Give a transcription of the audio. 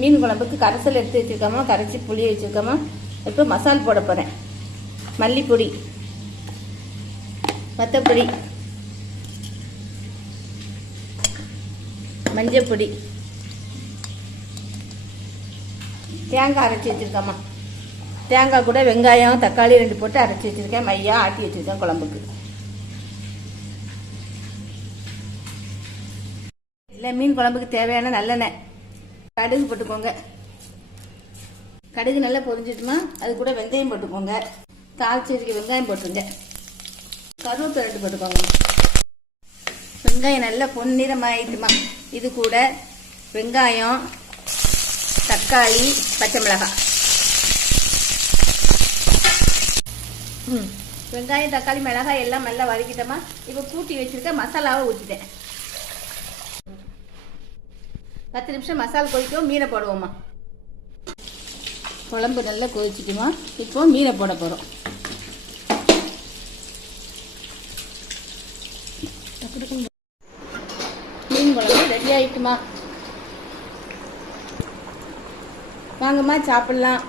மீன் குழம்புக்கு கரைசல் எடுத்து வச்சுருக்கோமா, கரைச்சி புளி வச்சுருக்கோமா. இப்போ மசால் போட போகிறேன். மல்லிப்பொடி, வத்தப்பொடி, மஞ்சப்பொடி, தேங்காய் அரைச்சி வச்சுருக்கோம்மா. தேங்காய் கூட வெங்காயம் தக்காளி 2 போட்டு அரைச்சி வச்சுருக்கேன். மையாக ஆட்டி வச்சுருக்கேன் குழம்புக்கு. இல்லை, மீன் குழம்புக்கு தேவையான நல்லெண்ணெய், கடுகு போட்டுக்கோங்க. கடுகு நல்லா பொரிஞ்சிட்டுமா, அது கூட வெந்தயம் போட்டுக்கோங்க. தாளிச்சு வச்சுக்க வெங்காயம் போட்டுருங்க. கருவேப்பிலை 2 போட்டுக்கோங்க. வெங்காயம் நல்லா பொன்னிறமாயிட்டுமா, இது கூட வெங்காயம், தக்காளி, பச்சை மிளகாய். வெங்காயம் தக்காளி மிளகாய் எல்லாம் நல்லா வதக்கிட்டோமா. இப்போ கூட்டி வச்சிருக்க மசாலாவை ஊற்றிட்டேன். 10 நிமிஷம் மசாலா கொதிக்கும். மீனை போடுவோம்மா. குழம்பு நல்லா கொதிச்சுட்டுமா, இப்போ மீனை போட போகிறோம். மீன் குழம்பு ரெடி ஆயிட்டுமா. வாங்கம்மா சாப்பிடலாம்.